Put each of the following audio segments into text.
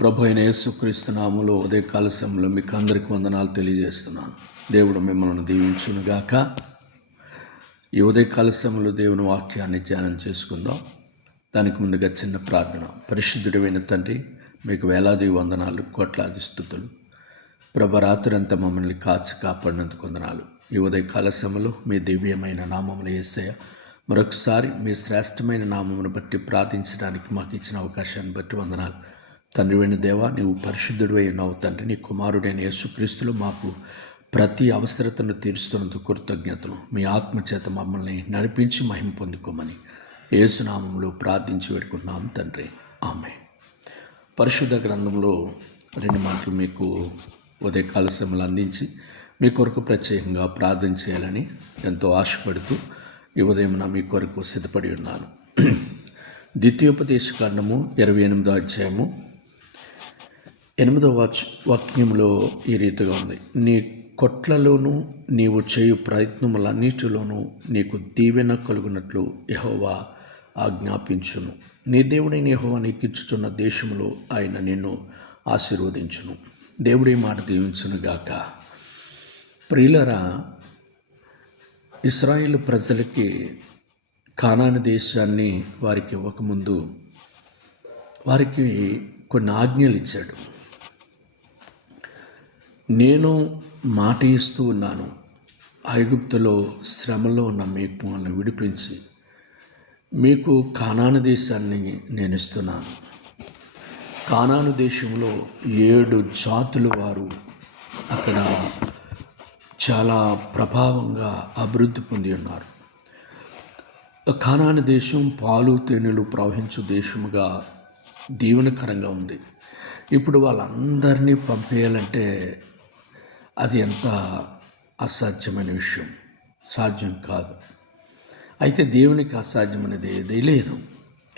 ప్రభు అయిన యేసుక్రీస్తు నామములో ఉదయకాల సమయంలో మీకు అందరికీ వందనాలు తెలియజేస్తున్నాను. దేవుడు మిమ్మల్ని దీవించునుగాక. ఈ ఉదయకాల సమయంలో దేవుని వాక్యాన్ని ధ్యానం చేసుకుందాం. దానికి ముందుగా చిన్న ప్రార్థన. పరిశుద్ధుడైన తండ్రి, మీకు వేలాది వందనాలు, కోట్లాది స్తుతులు. ప్రభు రాత్రంతా మమ్మల్ని కాచి కాపాడినందుకు వందనాలు. ఈ ఉదయకాల సమయంలో మీ దివ్యమైన నామములు యేసయ్య, మరొకసారి మీ శ్రేష్టమైన నామమును బట్టి ప్రార్థించడానికి మాకు ఇచ్చిన అవకాశాన్ని బట్టి వందనాలు. తండ్రి అయిన దేవా, నీవు పరిశుద్ధుడివై ఉన్నావు తండ్రి. నీ కుమారుడైన యేసుక్రీస్తులో మాకు ప్రతి అవసరతను తీరుస్తున్నందుకు కృతజ్ఞతలు. మీ ఆత్మచేత మమ్మల్ని నడిపించి మహిమ పొందుకోమని యేసునామములో ప్రార్థించి వేడుకుంటున్నాం తండ్రి, ఆమేన్. పరిశుద్ధ గ్రంథంలో 2 మాటలు మీకు ఉదయకాల సమయంలో అందించి మీ కొరకు ప్రత్యేకంగా ప్రార్థన చేయాలని ఎంతో ఆశపడుతూ ఈ ఉదయం మీ కొరకు సిద్ధపడి ఉన్నాను. ద్వితీయోపదేశ కాండము 28వ అధ్యాయము 8వ వాక్యంలో ఈ రీతిగా ఉంది. నీ కొట్లలోనూ నీవు చేయు ప్రయత్నములన్నిటిలోనూ నీకు దీవెన కలుగునట్లు యెహోవా ఆజ్ఞాపించును. నీ దేవుడైన యెహోవా నీకు ఇచ్చుచున్న దేశంలో ఆయన నిన్ను ఆశీర్వదించును. దేవుడి మాట దీవించునుగాక. ప్రియులరా, ఇశ్రాయేలు ప్రజలకి కానాను దేశాన్ని వారికి ఇవ్వకముందు వారికి కొన్ని ఆజ్ఞలు ఇచ్చాడు. నేను మాట ఇస్తూ ఉన్నాను, ఐగుప్తులో శ్రమలో ఉన్న మిమ్మల్ని విడిపించి మీకు కానాను దేశాన్ని నేను ఇస్తున్నాను. కానాను దేశంలో 7 జాతుల వారు అక్కడ చాలా ప్రభావంగా అభివృద్ధి పొంది ఉన్నారు. కానాను దేశం పాలు తేనెలు ప్రవహించు దేశముగా దీవెనకరంగా ఉంది. ఇప్పుడు వాళ్ళందరినీ పంపేయాలంటే అది ఎంత అసాధ్యమైన విషయం, సాధ్యం కాదు. అయితే దేవునికి అసాధ్యమైనది ఏదీ లేదు.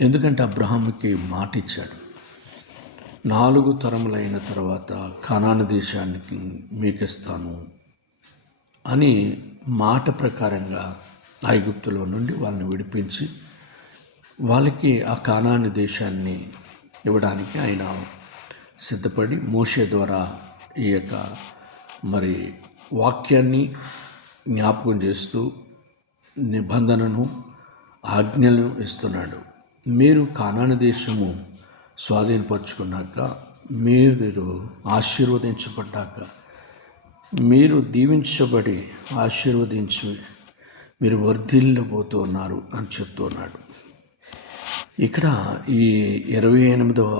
ఎందుకంటే అబ్రహాముకి మాట ఇచ్చాడు, 4 తరములైన తర్వాత కానాను దేశానికి మీకు ఇస్తాను అని మాట ప్రకారంగా ఐగుప్తులో నుండి వాళ్ళని విడిపించి వాళ్ళకి ఆ కానాను దేశాన్ని ఇవ్వడానికి ఆయన సిద్ధపడి మోషే ద్వారా ఈ యొక్క వాక్యాన్ని జ్ఞాపకం చేస్తూ నిబంధనను ఆజ్ఞలను ఇస్తున్నాడు. మీరు కానాను దేశము స్వాధీనపరుచుకున్నాక, మీరు ఆశీర్వదించబడ్డాక, మీరు దీవించబడి ఆశీర్వదించి మీరు వర్ధిల్లబోతున్నారు అని చెప్తున్నాడు. ఇక్కడ ఈ 28వ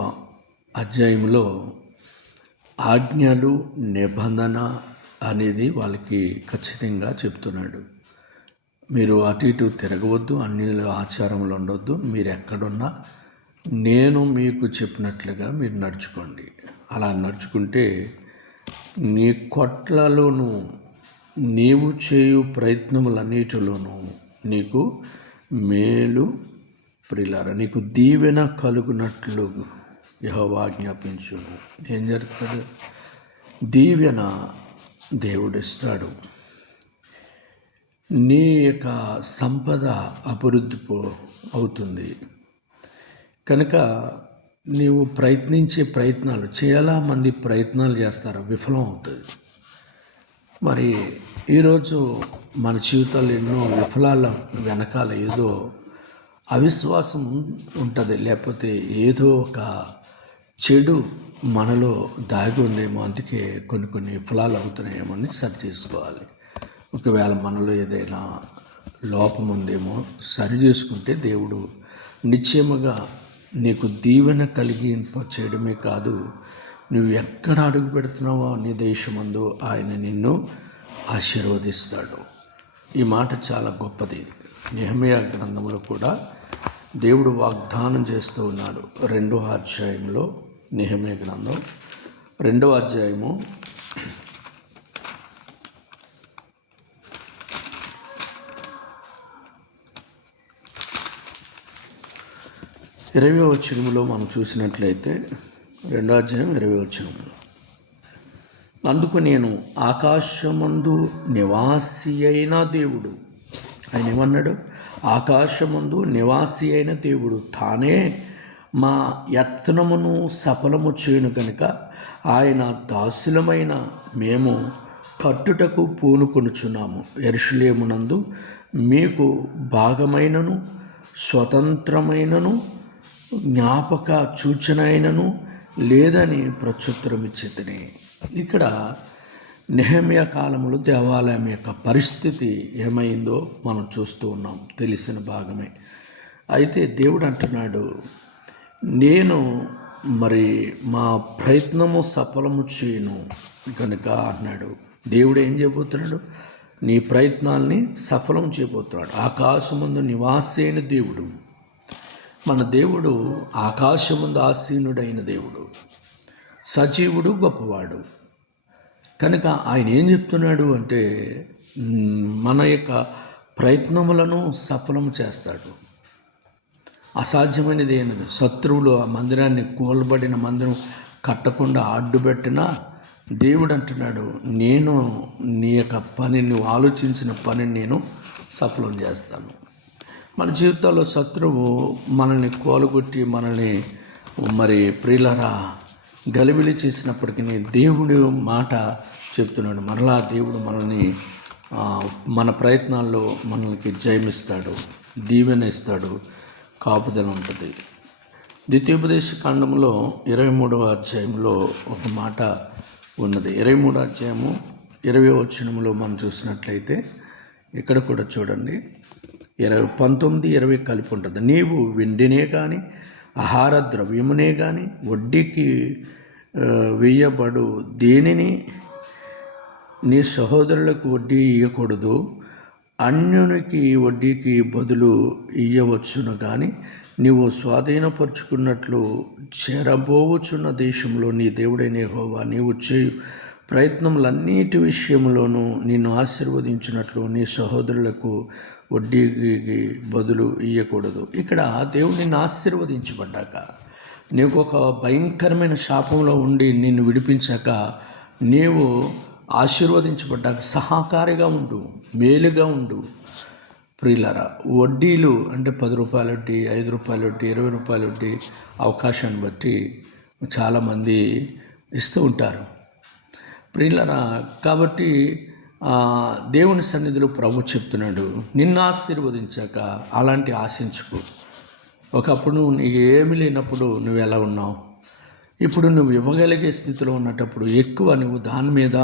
అధ్యాయంలో ఆజ్ఞలు నిబంధన అనేది వాళ్ళకి ఖచ్చితంగా చెప్తున్నాడు. మీరు అటు ఇటు తిరగవద్దు, అన్ని ఆచారములు ఉండొద్దు, మీరు ఎక్కడున్నా నేను మీకు చెప్పినట్లుగా మీరు నడుచుకోండి. అలా నడుచుకుంటే నీ కొట్లలోనూ నీవు చేయు ప్రయత్నములన్నిటిలోనూ నీకు మేలు, ప్రియులారా, నీకు దీవెన కలుగునట్లు యెహోవా ఆజ్ఞాపించును. ఏం జరుగుతుంది? దీవెన దేవుడిస్తాడు. నీ యొక్క సంపద అభివృద్ధి అవుతుంది. కనుక నీవు ప్రయత్నించే ప్రయత్నాలు చాలామంది ప్రయత్నాలు చేస్తారు, విఫలం అవుతుంది. మరి ఈరోజు మన జీవితాలు ఎన్నో విఫలాల వెనకాల ఏదో అవిశ్వాసం ఉంటుంది, లేకపోతే ఏదో ఒక చెడు మనలో దాగి ఉందేమో. అందుకే కొన్ని విఫలాలు అవుతున్నాయేమో అని సరి చేసుకోవాలి. ఒకవేళ మనలో ఏదైనా లోపం ఉందేమో సరి చేసుకుంటే దేవుడు నిశ్చయముగా నీకు దీవెన చేయడమే కాదు, నువ్వు ఎక్కడ అడుగు పెడుతున్నావో నీ దేశమందు ఆయన నిన్ను ఆశీర్వదిస్తాడు. ఈ మాట చాలా గొప్పది. నెహెమీయా గ్రంథంలో కూడా దేవుడు వాగ్దానం చేస్తూ ఉన్నాడు. 2వ అధ్యాయంలో, నెహెమీయా గ్రంథం 2వ అధ్యాయము 20వ వచనంలో మనం చూసినట్లయితే, 2వ అధ్యాయం 20వ వచనంలో, అందుకు నేను ఆకాశమందు నివాసి అయిన దేవుడు, ఆయన ఏమన్నాడు? ఆకాశమందు నివాసి అయిన దేవుడు తానే మా యత్నమును సఫలము చేయును కనుక ఆయన దాసులమైన మేము కట్టుటకు పూనుకొనుచున్నాము. యెరూషలేమునందు మీకు భాగమైనను స్వతంత్రమైనను జ్ఞాపక సూచనైనను లేదని ప్రత్యుత్తరం ఇచ్చితిని. ఇక్కడ నెహెమ్యా కాలంలో దేవాలయం యొక్క పరిస్థితి ఏమైందో మనం చూస్తూ ఉన్నాం, తెలిసిన భాగమే. అయితే దేవుడు అంటున్నాడు, నేను మరి మా ప్రయత్నము సఫలము చేయను కనుక అన్నాడు. దేవుడు ఏం చేయబోతున్నాడు? నీ ప్రయత్నాల్ని సఫలం చేయబోతున్నాడు. ఆకాశమందు నివాసైన దేవుడు, మన దేవుడు ఆకాశమందు ఆసీనుడైన దేవుడు, సజీవుడు, గొప్పవాడు. కనుక ఆయన ఏం చెప్తున్నాడు అంటే మన యొక్క ప్రయత్నములను సఫలం చేస్తాడు. అసాధ్యమైనది ఏనది. శత్రువులు ఆ మందిరాన్ని, కూలబడిన మందిరం కట్టకుండా అడ్డుపెట్టినా దేవుడు అంటున్నాడు, నేను నీ యొక్క పని, నువ్వు ఆలోచించిన పనిని నేను సఫలం చేస్తాను. మన జీవితాల్లో శత్రువు మనల్ని కూలగొట్టి మనల్ని మరి ప్రియులరా గలిబిలి చేసినప్పటికీ దేవుడు మాట చెప్తున్నాడు, మరలా దేవుడు మనల్ని మన ప్రయత్నాల్లో మనల్ని జయమిస్తాడు, దీవెన ఇస్తాడు, కాపుదల ఉంటుంది. ద్వితీయోపదేశ కాండంలో 23వ అధ్యాయంలో ఒక మాట ఉన్నది. 23వ అధ్యాయము 20వ వచనంలో మనం చూసినట్లయితే ఇక్కడ కూడా చూడండి, 19, 20 కలిపి ఉంటుంది. నీవు వెండినే కానీ ఆహార ద్రవ్యమునే కానీ వడ్డీకి వేయబడు దేనిని నీ సహోదరులకు వడ్డీ ఇవ్వకూడదు. అన్యునికి వడ్డీకి బదులు ఇయ్యవచ్చును, కానీ నీవు స్వాధీనపరుచుకున్నట్లు చేరబోవచ్చున్న దేశంలో నీ దేవుడైన యెహోవా నీవు చేయు ప్రయత్నములన్నిటి విషయంలోనూ నిన్ను ఆశీర్వదించినట్లు నీ సహోదరులకు వడ్డీకి బదులు ఇయ్యకూడదు. ఇక్కడ దేవుడు నిన్ను ఆశీర్వదించబడ్డాక, నీకు ఒక భయంకరమైన శాపంలో ఉండి నిన్ను విడిపించాక, నీవు ఆశీర్వదించబడ్డాక సహకారిగా ఉండు, మేలుగా ఉండు. ప్రియులారా, వడ్డీలు అంటే 10 రూపాయల వడ్డీ, 5 రూపాయల వడ్డీ, 20 రూపాయల వడ్డీ అవకాశాన్ని బట్టి చాలామంది ఇస్తూ ఉంటారు. ప్రియులారా, కాబట్టి దేవుని సన్నిధిలో ప్రభు చెప్తున్నాడు, నిన్ను ఆశీర్వదించాక అలాంటి ఆశించుకో. ఒకప్పుడు నీకు ఏమీ లేనప్పుడు నువ్వు ఎలా ఉన్నావు, ఇప్పుడు నువ్వు ఇవ్వగలిగే స్థితిలో ఉన్నప్పుడు ఎక్కువ నువ్వు దాని మీద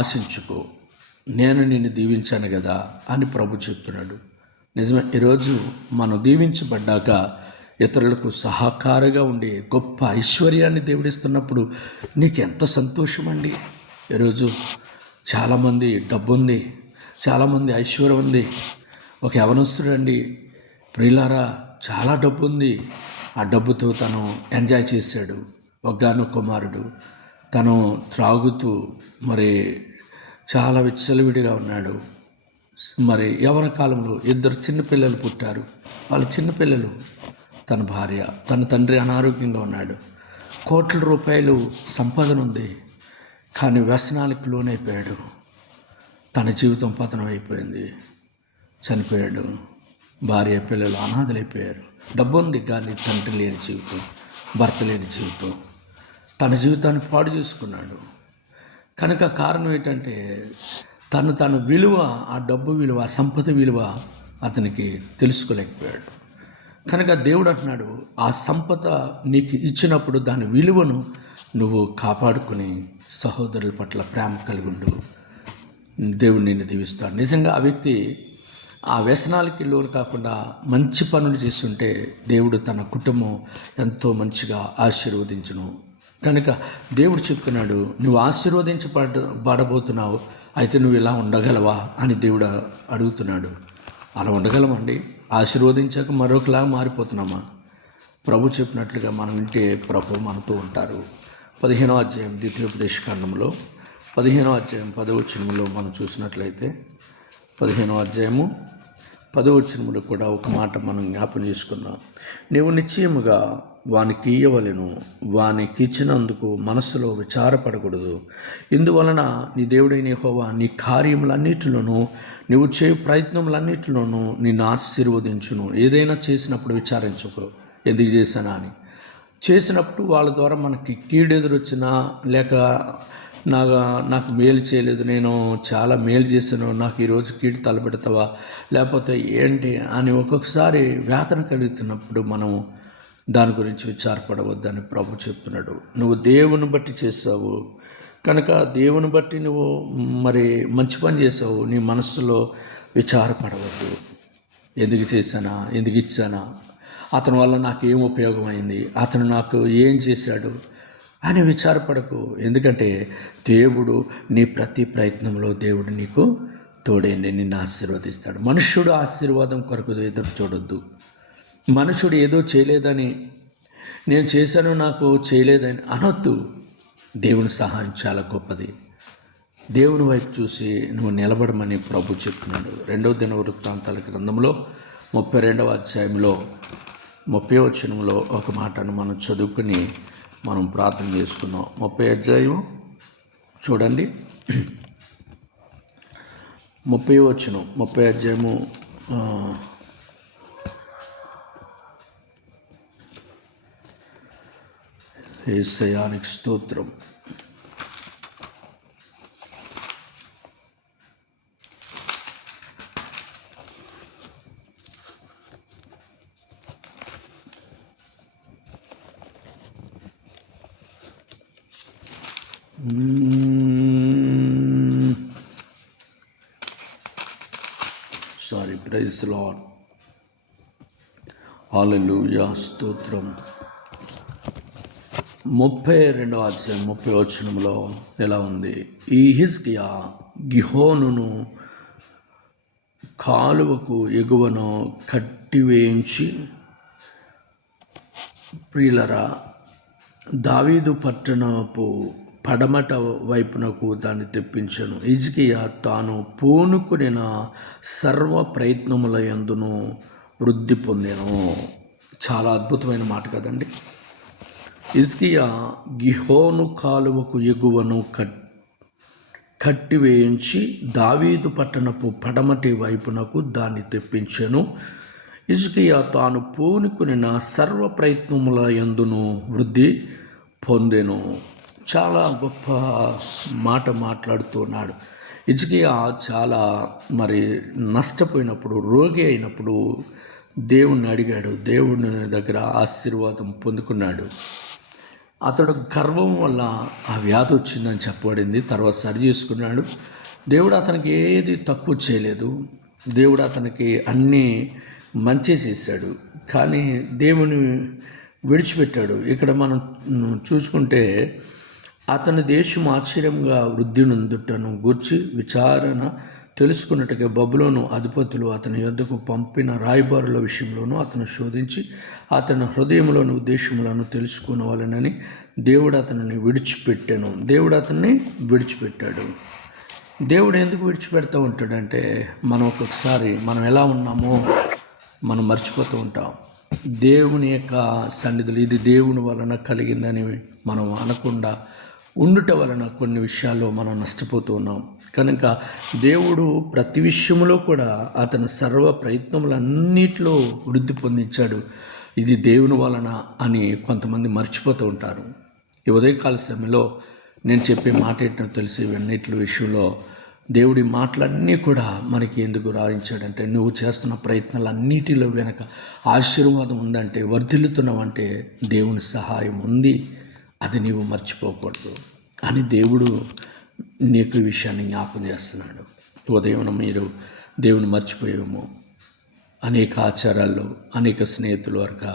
ఆశించుకో. నేను నిన్ను దీవించాను కదా అని ప్రభు చెప్తున్నాడు. నిజమే, ఈరోజు మనం దీవించబడ్డాక ఇతరులకు సహకారిగా ఉండే గొప్ప ఐశ్వర్యాన్ని దేవుడిస్తున్నప్పుడు నీకు ఎంత సంతోషం అండి. ఈరోజు చాలామంది డబ్బు ఉంది, చాలామంది ఐశ్వర్యం ఉంది. ఒక యవనస్తుడు అండి ప్రియులారా, చాలా డబ్బు ఉంది. ఆ డబ్బుతో తను ఎంజాయ్ చేశాడు. ఒగ్గాను కుమారుడు తను త్రాగుతూ మరి చాలా విచ్చలవిడిగా ఉన్నాడు. మరి యవన కాలంలో 2 చిన్నపిల్లలు పుట్టారు. వాళ్ళ చిన్నపిల్లలు, తన భార్య, తన తండ్రి అనారోగ్యంగా ఉన్నాడు. కోట్ల రూపాయలు సంపాదన ఉంది, కానీ వ్యసనాలకు లోనైపోయాడు. తన జీవితం పతనం అయిపోయింది, చనిపోయాడు. భార్య పిల్లలు అనాథలైపోయారు. డబ్బు ఉంది కానీ తండ్రి లేని జీవితం, భర్త లేని జీవితం, తన జీవితాన్ని పాడు చేసుకున్నాడు. కనుక కారణం ఏంటంటే తన విలువ, ఆ డబ్బు విలువ, ఆ సంపద విలువ అతనికి తెలుసుకోలేకపోయాడు. కనుక దేవుడు అంటున్నాడు, ఆ సంపద నీకు ఇచ్చినప్పుడు దాని విలువను నువ్వు కాపాడుకుని సహోదరుల పట్ల ప్రేమ కలిగి ఉండు, దేవుడు నిన్ను దీవిస్తాడు. నిజంగా ఆ వ్యక్తి ఆ వ్యసనాలకి లోను కాకుండా మంచి పనులు చేస్తుంటే దేవుడు తన కుటుంబం ఎంతో మంచిగా ఆశీర్వదించును. కనుక దేవుడు చెప్తున్నాడు, నువ్వు ఆశీర్వదించబడబోతున్నావు, అయితే నువ్వు ఇలా ఉండగలవా అని దేవుడు అడుగుతున్నాడు. అలా ఉండగలమండి? ఆశీర్వదించాక మరొకలా మారిపోతున్నామా? ప్రభు చెప్పినట్లుగా మనం వింటే ప్రభు మనతో ఉంటారు. 15వ అధ్యాయం ద్వితీయోపదేశ కాండంలో 15వ అధ్యాయం 10వ వచనంలో మనం చూసినట్లయితే 15వ అధ్యాయము 10వ వచనంలో కూడా ఒక మాట మనం జ్ఞాపం చేసుకున్నాం. నీవు నిశ్చయముగా వానికి ఇయ్యవలెను, వానికి ఇచ్చినందుకు మనస్సులో విచారపడకూడదు. ఇందువలన నీ దేవుడైన యెహోవా నీ కార్యములన్నిటిలోనూ నీవు చేయు ప్రయత్నములన్నిటిలోనూ నిన్ను ఆశీర్వదించును. ఏదైనా చేసినప్పుడు విచారించుకో, ఎందుకు చేశానా అని. చేసినప్పుడు వాళ్ళ ద్వారా మనకి కీడు ఎదురొచ్చినా, లేక నాకు మేలు చేయలేదు, నేను చాలా మేలు చేశాను, నాకు ఈరోజు కీడు తలపెడతావా, లేకపోతే ఏంటి అని ఒక్కొక్కసారి వేదన కలుగుతున్నప్పుడు మనం దాని గురించి విచారపడవద్దని ప్రభు చెప్తున్నాడు. నువ్వు దేవుని బట్టి చేసావు కనుక దేవుని బట్టి నువ్వు మరి మంచి పని చేసావు, నీ మనస్సులో విచారపడవద్దు. ఎందుకు చేశానా, ఎందుకు ఇచ్చానా, అతని వల్ల నాకు ఏం ఉపయోగమైంది, అతను నాకు ఏం చేశాడు అని విచారపడకు. ఎందుకంటే దేవుడు నీ ప్రతి ప్రయత్నంలో దేవుడు నీకు తోడేండి, నిన్ను ఆశీర్వదిస్తాడు. మనుష్యుడు ఆశీర్వాదం కొరకు ఎదురు చూడొద్దు. మనుషుడు ఏదో చేయలేదని, నేను చేశాను నాకు చేయలేదని అనొద్దు. దేవుని సహాయం చాలా గొప్పది. దేవుని వైపు చూసి నువ్వు నిలబడమని ప్రభు చెప్తున్నాడు. 2వ దినవృత్తాంతాల గ్రంథంలో 32వ అధ్యాయంలో 30వ వచనంలో ఒక మాటను మనం చదువుకుని మనం ప్రార్థన చేసుకున్నాం. 30వ అధ్యాయం చూడండి, 30వ వచనం. 30వ అధ్యాయము యేసయ్యానికి స్తోత్రం. ప్రైజ్ లార్డ్, హల్లెలూయా, స్తోత్రం. 32వ అధ్యాయం 30వ వచనంలో ఎలా ఉంది? ఈ హిజ్కియా గిహోనును కాలువకు ఎగువను కట్టివేయించి, ప్రియులరా, దావీదు పట్టణపు పడమట వైపునకు దాన్ని తెప్పించను. హిజ్కియా తాను పూనుకునిన సర్వ ప్రయత్నముల యందును వృద్ధి పొందెను. చాలా అద్భుతమైన మాట కదండి. హిజ్కియా గిహోను కాలువకు ఎగువను కట్టివేయించి దావీదు పట్టణపు పడమటి వైపునకు దాన్ని తెప్పించెను. హిజ్కియా తాను పూనుకునిన సర్వ ప్రయత్నముల యందును వృద్ధి పొందెను. చాలా గొప్ప మాట మాట్లాడుతున్నాడు. హిజ్కియా చాలా మరి నష్టపోయినప్పుడు, రోగి అయినప్పుడు దేవుణ్ణి అడిగాడు. దేవుని దగ్గర ఆశీర్వాదం పొందుకున్నాడు. అతడు గర్వం వల్ల ఆ వ్యాధి వచ్చిందని చెప్పబడింది. తర్వాత సరి చేసుకున్నాడు. దేవుడు అతనికి ఏది తక్కువ చేయలేదు. దేవుడు అతనికి అన్నీ మంచి చేశాడు. కానీ దేవుని విడిచిపెట్టాడు. ఇక్కడ మనం చూసుకుంటే అతని దేశం ఆశ్చర్యంగా వృద్ధి నొందుటను గూర్చి విచారణ తెలుసుకున్నట్టుగా బబులోను అధిపతులు అతని యొద్దకు పంపిన రాయబారుల విషయంలోనూ అతను శోధించి అతని హృదయంలోని ఉద్దేశములను తెలుసుకునవాలనని దేవుడు అతనిని విడిచిపెట్టాను. దేవుడు అతన్ని విడిచిపెట్టాడు. దేవుడు ఎందుకు విడిచిపెడతా ఉంటాడంటే, మనం ఒక్కొక్కసారి మనం ఎలా ఉన్నామో మనం మర్చిపోతూ ఉంటాం. దేవుని యొక్క సన్నిధులు ఇది దేవుని వలన కలిగిందని మనం అనకుండా ఉండుట వలన కొన్ని విషయాల్లో మనం నష్టపోతూ ఉన్నాం. కనుక దేవుడు ప్రతి విషయంలో కూడా అతని సర్వ ప్రయత్నములన్నిటిలో వృద్ధి పొందించాడు. ఇది దేవుని వలన అని కొంతమంది మర్చిపోతూ ఉంటారు. ఈ ఉదయకాల సమయంలో నేను చెప్పే మాట ఏంటో తెలిసి ఇవన్నిటి విషయంలో దేవుడి మాటలన్నీ కూడా మనకి ఎందుకు రాయించాడంటే, నువ్వు చేస్తున్న ప్రయత్నాలన్నిటిలో వెనక ఆశీర్వాదం ఉందంటే, వర్ధిల్లుతున్నావంటే దేవుని సహాయం ఉంది, అది నీవు మర్చిపోకూడదు అని దేవుడు నీకు ఈ విషయాన్ని జ్ఞాపకం చేస్తున్నాడు. ఉదయం మీరు దేవుని మర్చిపోయేమో, అనేక ఆచారాల్లో, అనేక స్నేహితుల వరకు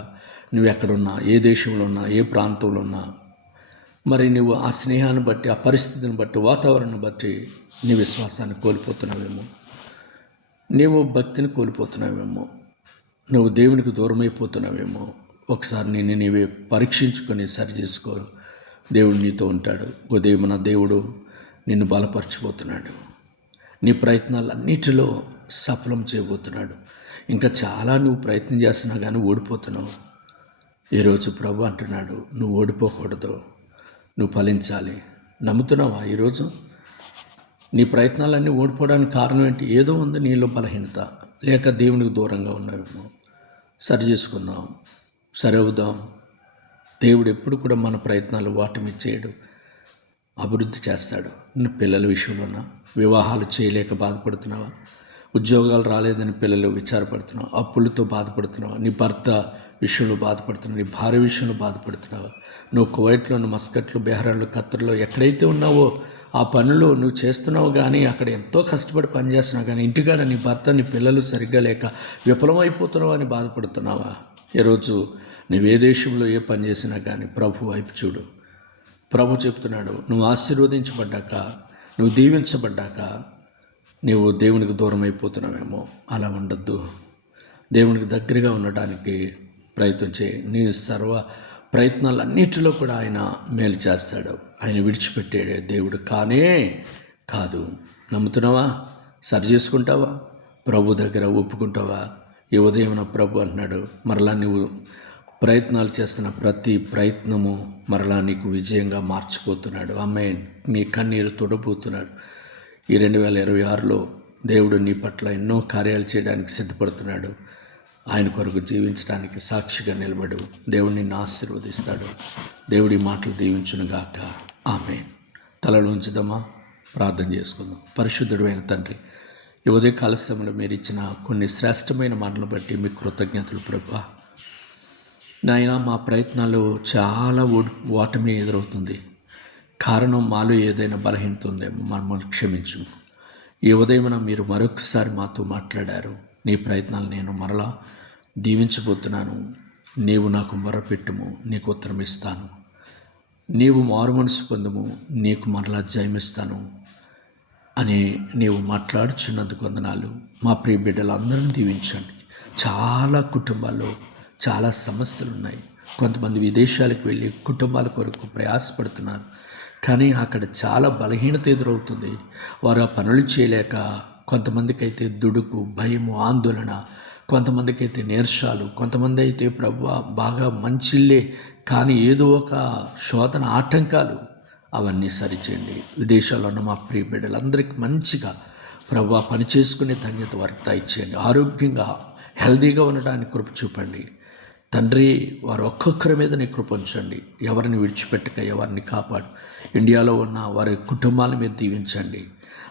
నువ్వు ఎక్కడున్నా, ఏ దేశంలో ఉన్నా, ఏ ప్రాంతంలో ఉన్నా, మరి నువ్వు ఆ స్నేహాన్ని బట్టి, ఆ పరిస్థితిని బట్టి, వాతావరణాన్ని బట్టి నీ విశ్వాసాన్ని కోల్పోతున్నావేమో, నీవు భక్తిని కోల్పోతున్నావేమో, నువ్వు దేవునికి దూరం అయిపోతున్నావేమో. ఒకసారి నేను నీవే పరీక్షించుకొని సరి చేసుకో. దేవుడు నీతో ఉంటాడు. ఉదయం నా దేవుడు నిన్ను బలపరచబోతున్నాడు. నీ ప్రయత్నాలన్నిటిలో సఫలం చేయబోతున్నాడు. ఇంకా చాలా నువ్వు ప్రయత్నం చేస్తున్నా కానీ ఓడిపోతున్నావు. ఈరోజు ప్రభు అంటున్నాడు, నువ్వు ఓడిపోకూడదు, నువ్వు ఫలించాలి. నమ్ముతున్నావా? ఈరోజు నీ ప్రయత్నాలన్నీ ఓడిపోవడానికి కారణం ఏంటి? ఏదో ఉంది నీలో బలహీనత, లేక దేవునికి దూరంగా ఉన్నావేమో. సరి చేసుకున్నావు. సరవుదాం. దేవుడు ఎప్పుడు కూడా మన ప్రయత్నాలు వాటమి చేయడు, అభివృద్ధి చేస్తాడు. పిల్లల విషయంలోనా, వివాహాలు చేయలేక బాధపడుతున్నావా, ఉద్యోగాలు రాలేదని పిల్లలు విచారపడుతున్నావు, అప్పులతో బాధపడుతున్నావా, నీ భర్త విషయంలో బాధపడుతున్నావు, నీ భార్య విషయంలో బాధపడుతున్నావా, నువ్వు కువైట్లోను, మస్కట్లు, బెహ్రాన్లు, ఖత్తర్లో ఎక్కడైతే ఉన్నావో ఆ పనులు నువ్వు చేస్తున్నావు, కానీ అక్కడ ఎంతో కష్టపడి పనిచేస్తున్నావు, కానీ ఇంటికాడ నీ భర్త నీ పిల్లలు సరిగ్గా లేక విఫలమైపోతున్నావు అని బాధపడుతున్నావా? ఈరోజు నువ్వు ఏ దేశంలో ఏ పని చేసినా కానీ ప్రభు వైపు చూడు. ప్రభు చెప్తున్నాడు, నువ్వు ఆశీర్వదించబడ్డాక, నువ్వు దీవించబడ్డాక నీవు దేవునికి దూరం అయిపోతున్నావేమో. అలా ఉండద్దు. దేవునికి దగ్గరగా ఉండడానికి ప్రయత్నం చేయి. నీ సర్వ ప్రయత్నాలన్నిటిలో కూడా ఆయన మేలు చేస్తాడు. ఆయన విడిచిపెట్టాడే దేవుడు కానే కాదు. నమ్ముతున్నావా? సరి చేసుకుంటావా? ప్రభు దగ్గర ఒప్పుకుంటావా? ఈ ఉదయం నా ప్రభు అంటున్నాడు, మరలా నువ్వు ప్రయత్నాలు చేస్తున్న ప్రతి ప్రయత్నము మరలా నీకు విజయంగా మార్చిపోతున్నాడు. అమ్మాయి నీ కన్నీరు తొడబోతున్నాడు. ఈ 2026లో దేవుడు నీ పట్ల ఎన్నో కార్యాలు చేయడానికి సిద్ధపడుతున్నాడు. ఆయన కొరకు జీవించడానికి సాక్షిగా నిలబడు. దేవుడు నిన్ను ఆశీర్వదిస్తాడు. దేవుడి మాటలు దీవించునుగాక. ఆమేన్. తలలు ఉంచుదామా? ప్రార్థన చేసుకుందాం. పరిశుద్ధుడు అయిన తండ్రి, ఈ ఉదయకాల సమయంలో మీరు ఇచ్చిన కొన్ని శ్రేష్టమైన మాటలు బట్టి మీకు కృతజ్ఞతలు ప్రభువా. నాయన, మా ప్రయత్నాలు చాలా ఓటమి ఎదురవుతుంది. కారణం మాలో ఏదైనా బలహీనత ఉందేమో, మమ్మల్ని క్షమించు. ఈ ఉదయమున మీరు మరొకసారి మాతో మాట్లాడారు. నీ ప్రయత్నాలు నేను మరలా దీవించబోతున్నాను. నీవు నాకు మొరపెట్టుము, నీకు ఉత్తరం ఇస్తాను. నీవు మారుమనసు పొందుము, నీకు మరలా జయమిస్తాను అని నీవు మాట్లాడుచున్నందుకు వందనాలు. మా ప్రియ బిడ్డలందరినీ దీవించండి. చాలా కుటుంబాల్లో చాలా సమస్యలు ఉన్నాయి. కొంతమంది విదేశాలకు వెళ్ళి కుటుంబాల కొరకు ప్రయాసపడుతున్నారు, కానీ అక్కడ చాలా బలహీనత ఎదురవుతుంది. వారు ఆ పనులు చేయలేక, కొంతమందికి అయితే దుడుకు, భయము, ఆందోళన, కొంతమందికి అయితే నీరసాలు, కొంతమంది అయితే ప్రభువా బాగా మంచిళ్ళే, కానీ ఏదో ఒక శోధన, ఆటంకాలు, అవన్నీ సరిచేయండి. విదేశాల్లో ఉన్న మా ప్రియ బిడ్డలందరికీ మంచిగా ప్రభువా పని చేసుకునే ధన్యత వారికి దయచేయండి. ఆరోగ్యంగా హెల్దీగా ఉండడానికి కృప చూపండి తండ్రి. వారు ఒక్కొక్కరి మీద నీ కృప ఉంచండి. ఎవరిని విడిచిపెట్టక ఎవరిని కాపాడు. ఇండియాలో ఉన్న వారి కుటుంబాల మీద దీవించండి.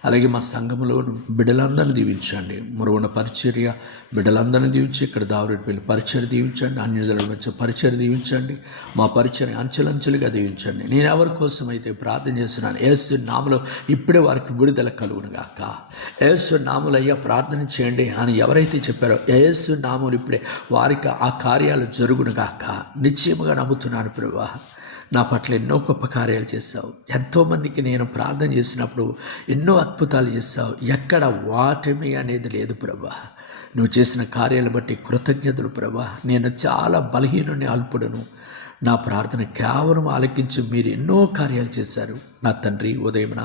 అలాగే మా సంఘంలో బిడ్డలందరినీ దీవించండి. మురుగున పరిచర్య బిడ్డలందరినీ దీవించి, ఇక్కడ దావరేడుపల్లి పరిచర్య దీవించండి. అన్యుల మధ్య పరిచర్య దీవించండి. మా పరిచర్య అంచెలంచెలుగా దీవించండి. నేను ఎవరి కోసం అయితే ప్రార్థన చేస్తున్నాను, యేసు నామములో ఇప్పుడే వారికి విడుదల కలుగునుగాక. యేసు నామములో అయ్యా ప్రార్థన చేయండి అని ఎవరైతే చెప్పారో, యేసు నామములో ఇప్పుడే వారికి ఆ కార్యాలు జరుగునుగాక. నిశ్చయముగా నమ్ముతున్నాను ప్రభువా. నా పట్ల ఎన్నో గొప్ప కార్యాలు చేశావు. ఎంతోమందికి నేను ప్రార్థన చేసినప్పుడు ఎన్నో అద్భుతాలు చేశావు. ఎక్కడ వాటమి అనేది లేదు ప్రభా. నువ్వు చేసిన కార్యాలు బట్టి కృతజ్ఞతలు ప్రభా. నేను చాలా బలహీనుని, అల్పుడను. నా ప్రార్థన కేవలం ఆలకించి మీరు ఎన్నో కార్యాలు చేశారు నా తండ్రి. ఉదయమున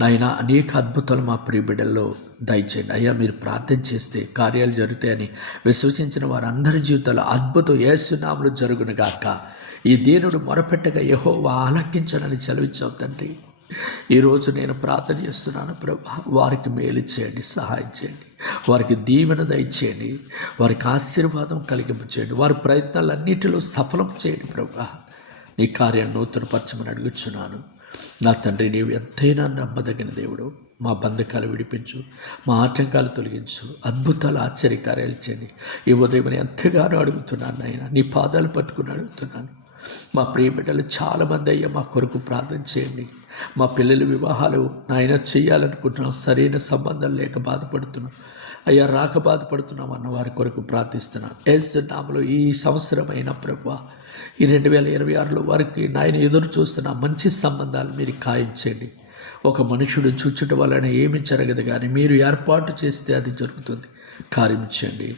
నాయన అనేక అద్భుతాలు మా ప్రియ బిడ్డల్లో దయచేయండి అయ్యా. మీరు ప్రార్థన చేస్తే కార్యాలు జరుగుతాయని విశ్వసించిన వారందరి జీవితాల్లో అద్భుతం యేసు నామములో జరుగునుగాక. ఈ దీనుడు మొరపెట్టగా యెహోవా ఆలకించనని సెలవిచ్చావు తండ్రి. ఈరోజు నేను ప్రార్థన చేస్తున్నాను ప్రభా. వారికి మేలు చేయండి, సహాయం చేయండి, వారికి దీవెన దయచేయండి, వారికి ఆశీర్వాదం కలిగింపచేయండి, వారి ప్రయత్నాలన్నిటిలో సఫలం చేయండి ప్రభా. నీ కార్యాన్ని నూతనపరచమని అడుగుచున్నాను నా తండ్రి. నీవు ఎంతైనా నమ్మదగిన దేవుడు. మా బంధకాలు విడిపించు, మా ఆటంకాలు తొలగించు, అద్భుతాలు, ఆశ్చర్యకార్యాలు చేయండి. ఈ ఉదయం ఎంతగానో అడుగుతున్నాను నాయన. నీ పాదాలు పట్టుకుని అడుగుతున్నాను. మా ప్రియ బిడ్డలు చాలామంది అయ్యా మా కొరకు ప్రార్థన చేయండి. మా పిల్లల వివాహాలు నాయన చేయాలనుకుంటున్నాం, సరైన సంబంధం లేక బాధపడుతున్నాం అయ్యా, రాక బాధపడుతున్నాం అన్న వారి కొరకు ప్రార్థిస్తున్నాను. యేసు నామములో ఈ సంవత్సరమైన ప్రభువా, ఈ 2026లో వారికి నాయన ఎదురు చూస్తున్న మంచి సంబంధాలు మీరు ఖాయం చేయండి. ఒక మనుషుడు చూచుట వలన ఏమి జరగదు, కానీ మీరు ఏర్పాటు చేస్తే అది జరుగుతుంది. కార్యం చేయండి.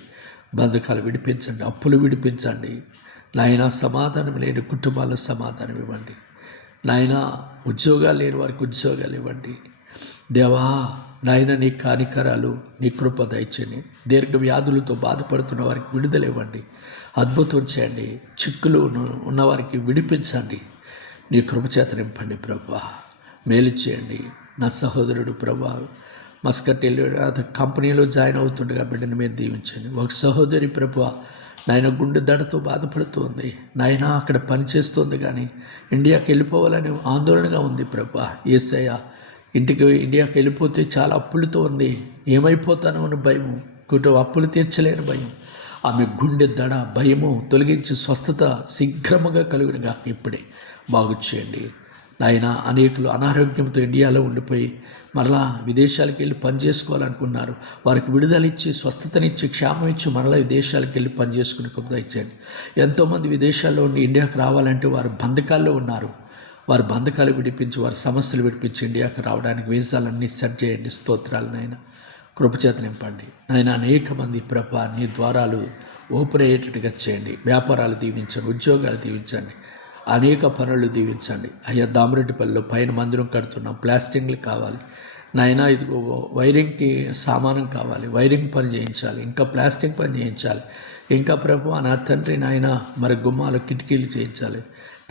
బంధకాలు విడిపించండి, అప్పులు విడిపించండి నాయన. సమాధానం లేని కుటుంబాల్లో సమాధానం ఇవ్వండి నాయన. ఉద్యోగాలు లేని వారికి ఉద్యోగాలు ఇవ్వండి దేవా. నాయన నీ కానికరాలు, నీ కృప దయచేయండి. దీర్ఘ వ్యాధులతో బాధపడుతున్న వారికి విడుదల ఇవ్వండి, అద్భుతం చేయండి. చిక్కులు ఉన్నవారికి విడిపించండి. నీ కృప చేత నింపండి ప్రభా. మేలు చేయండి. నా సహోదరుడు ప్రభా మస్కట్ కంపెనీలో జాయిన్ అవుతుండగా బిడ్డను మీరు దీవించండి. ఒక సహోదరి ప్రభా నాయన గుండె దడతో బాధపడుతుంది నాయన, అక్కడ పనిచేస్తుంది కానీ ఇండియాకి వెళ్ళిపోవాలని ఆందోళనగా ఉంది ప్రభా. యేసయ్య, ఇండియాకి వెళ్ళిపోతే చాలా అప్పులతో ఉంది, ఏమైపోతానో అని భయము, అప్పులు తీర్చలేని భయం. ఆమె గుండె దడ భయము తొలగించి స్వస్థత శీఘ్రముగా కలుగునిగా ఇప్పుడే బాగు చేయండి నాయన. అనేకులు అనారోగ్యంతో ఇండియాలో ఉండిపోయి మరలా విదేశాలకు వెళ్ళి పని చేసుకోవాలనుకున్నారు. వారికి విడుదల ఇచ్చి స్వస్థతనిచ్చి క్షేమం ఇచ్చి మరలా విదేశాలకు వెళ్ళి పని చేసుకుని కొంత ఇచ్చేయండి. ఎంతోమంది విదేశాల్లో ఉండి ఇండియాకు రావాలంటే వారు బంధకాల్లో ఉన్నారు. వారి బంధకాలు విడిపించి, వారి సమస్యలు విడిపించి ఇండియాకు రావడానికి వీసాలన్నీ సెట్ చేయండి. స్తోత్రాలు నాయన, కృపచేత నింపండి నాయన. అనేక మంది ప్రభా నీ ద్వారాలు ఓపెన్ అయ్యేటట్టుగా చేయండి. వ్యాపారాలు దీవించండి, ఉద్యోగాలు దీవించండి, అనేక పనులు దీవించండి అయ్యా. దామరెడ్డిపల్లిలో పైన మందిరం కడుతున్నాం, ప్లాస్టింగ్లు కావాలి నాయన. ఇదిగో వైరింగ్కి సామానం కావాలి, వైరింగ్ పని చేయించాలి, ఇంకా ప్లాస్టింగ్ పని చేయించాలి. ఇంకా ప్రభు నా తండ్రి నాయన, మరి గుమ్మాలు కిటికీలు చేయించాలి.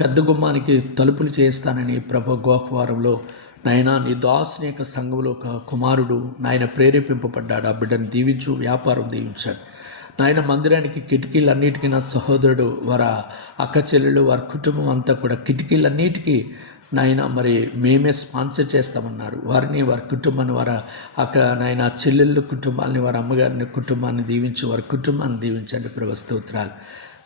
పెద్ద గుమ్మానికి తలుపులు చేయిస్తానని ప్రభు గోకవారంలో నాయన నీ దాసుని యొక్క సంఘంలో ఒక కుమారుడు నాయన ప్రేరేపింపబడ్డాడు. ఆ బిడ్డను దీవించు, వ్యాపారం దీవించాడు నాయన. మందిరానికి కిటికీలన్నిటికీ నా సహోదరుడు, వారి అక్క చెల్లెళ్ళు, వారి కుటుంబం అంతా కూడా కిటికీలన్నిటికీ నాయన మరి మేమే స్పాన్సర్ చేస్తామన్నారు. వారిని, వారి కుటుంబాన్ని, వారి అక్క నాయన చెల్లెళ్ళు కుటుంబాలని, వారి అమ్మగారిని కుటుంబాన్ని దీవించి, వారి కుటుంబాన్ని దీవించండి ప్రభు. స్తోత్రాలు.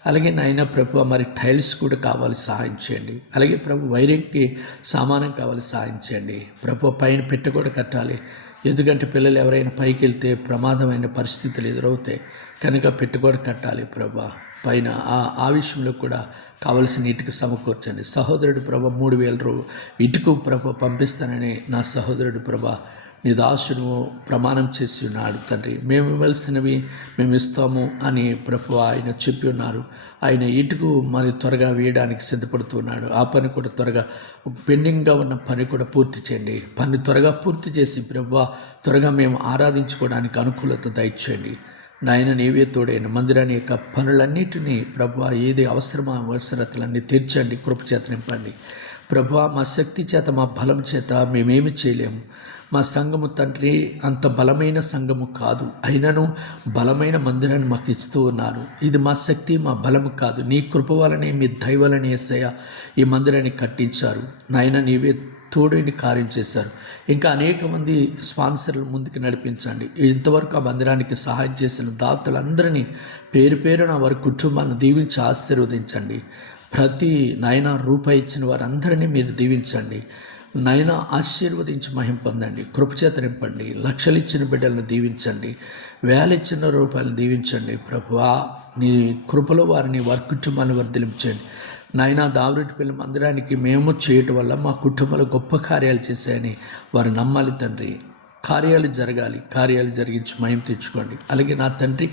అలాగే నాయన ప్రభు మరి టైల్స్ కూడా కావాలి, సహాయం చేయండి. అలాగే ప్రభు వైరింగ్కి సామానం కావాలి, సహాయం చేయండి ప్రభు. పైన పెట్ట కూడా కట్టాలి, ఎందుకంటే పిల్లలు ఎవరైనా పైకి వెళ్తే ప్రమాదమైన పరిస్థితులు ఎదురవుతాయి కనుక పెట్ట కూడా కట్టాలి ప్రభా. పైన ఆ విషయంలో కూడా కావలసిన ఇటుక సమకూర్చండి. సహోదరుడు ప్రభ 3,000 ఇటుకు ప్రభ పంపిస్తానని నా సహోదరుడు ప్రభ నీ దాసుడు ప్రమాణం చేసి ఉన్నాడు తండ్రి. మేము ఇవ్వాల్సినవి మేము ఇస్తాము అని ప్రభు ఆయన చెప్పి ఉన్నారు. ఆయన ఇటుకు మరి త్వరగా వేయడానికి సిద్ధపడుతున్నాడు. ఆ పని కూడా త్వరగా, పెండింగ్గా ఉన్న పని కూడా పూర్తి చేయండి. పని త్వరగా పూర్తి చేసి ప్రభు త్వరగా మేము ఆరాధించుకోవడానికి అనుకూలత దయచేయండి నాయన. నీవే తోడైన మందిరాన్ని యొక్క పనులన్నిటినీ ప్రభు ఏది అవసరమో అవసరతలన్నీ తీర్చండి, కృపచేత నింపండి ప్రభు. మా శక్తి చేత, మా బలం చేత మేమేమి చేయలేము. మా సంఘము తండ్రి అంత బలమైన సంఘము కాదు, అయినను బలమైన మందిరాన్ని మాకు ఇస్తూ ఉన్నారు. ఇది మా శక్తి, మా బలము కాదు, నీ కృప వలనే, మీ దయ వలనే యేసయ్య ఈ మందిరాన్ని కట్టించారు నాయన. నీవే తోడైన కార్యం చేశారు. ఇంకా అనేక మంది స్పాన్సర్లు ముందుకు నడిపించండి. ఇంతవరకు ఆ మందిరానికి సహాయం చేసిన దాతలందరినీ పేరు పేరున వారి కుటుంబాలను దీవించి ఆశీర్వదించండి. ప్రతి నాయన రూపాయి ఇచ్చిన వారందరినీ మీరు దీవించండి నాయన. ఆశీర్వదించి మహిమ పొందండి, కృపచేత నింపండి. లక్షలు ఇచ్చిన బిడ్డలను దీవించండి, వేల ఇచ్చిన రూపాయలను దీవించండి ప్రభువా. నీ కృపలో వారిని, వారి కుటుంబాన్ని వర్ధిలించండి నాయన. దావరెడ్డిపల్లి మందిరానికి మేము చేయటం వల్ల మా కుటుంబాలు గొప్ప కార్యాలు చేశాయని వారు నమ్మాలి తండ్రి. కార్యాలు జరగాలి, కార్యాలు జరిగించి మహిమ తెచ్చుకోండి. అలాగే నా తండ్రి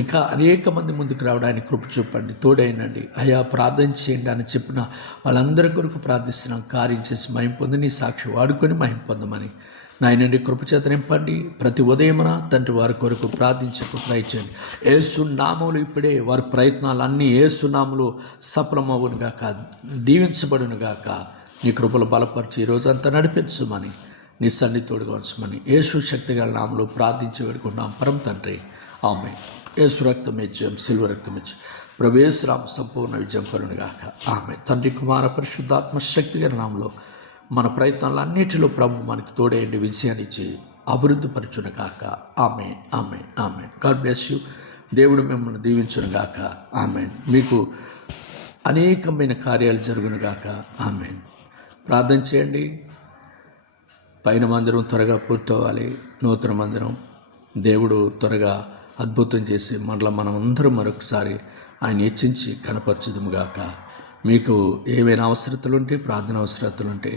ఇంకా అనేక మంది ముందుకు రావడానికి కృప చూపండి, తోడైనండి అయా. ప్రార్థన చేయండి అని చెప్పిన వాళ్ళందరి కొరకు ప్రార్థిస్తున్నాం. కార్యం చేసి మహిమ పొంది నీ సాక్షి వాడుకొని మహిమ పొందమని నాయనండి కృపచేత నింపండి. ప్రతి ఉదయమున తండ్రి వారి కొరకు ప్రార్థించకు ప్రయత్నించండి. యేసు నామములు ఇప్పుడే వారి ప్రయత్నాలు అన్నీ యేసు నామములు సఫలమవునుగాక, దీవించబడునుగాక. నీ కృపలు బలపరిచి ఈ రోజంతా నడిపించమని, నీ సన్ని తోడుగా ఉంచమని యేసు శక్తిగల నామములో ప్రార్థించి వేడుకుంటున్నాం పరమ తండ్రి. ఆమె యేసు రక్తం ఇచ్చాం, సిల్వ రక్తం ఇచ్చాం. ప్రభు యేసు రామ సంపూర్ణ విజయం కలుగునుగాక. ఆమె తండ్రి కుమార పరిశుద్ధాత్మ శక్తిగల నామములో మన ప్రయత్నాలన్నిటిలో ప్రభు మనకు తోడేయండి, విజయాన్ని ఇచ్చి అభివృద్ధి పరచునుగాక. ఆమె ఆమె ఆమె. God bless you. దేవుడు మిమ్మల్ని దీవించునుగాక. ఆమె. మీకు అనేకమైన కార్యాలు జరుగునుగాక. ఆమె. ప్రార్థన చేయండి. పైన మందిరం త్వరగా పూర్తవ్వాలి, నూతన మందిరం దేవుడు త్వరగా అద్భుతం చేసి మరలా మనం అందరం మరొకసారి ఆయన హెచ్చించి కనపరచుదుముగాక. మీకు ఏవైనా అవసరతలుంటే, ప్రార్థన అవసరతలుంటే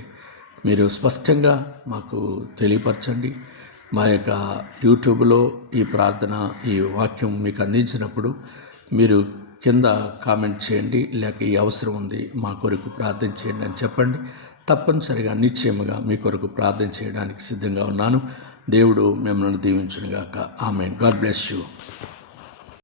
మీరు స్పష్టంగా మాకు తెలియపరచండి. మా యొక్క యూట్యూబ్లో ఈ ప్రార్థన, ఈ వాక్యం మీకు అందించినప్పుడు మీరు కింద కామెంట్ చేయండి, లేక ఈ అవసరం ఉంది మా కొరకు ప్రార్థన చేయండి అని చెప్పండి. తప్పనిసరిగా నిశ్చయముగా మీ కొరకు ప్రార్థన చేయడానికి సిద్ధంగా ఉన్నాను. దేవుడు మిమ్మల్ని దీవించునుగాక. ఆమేన్. God bless you.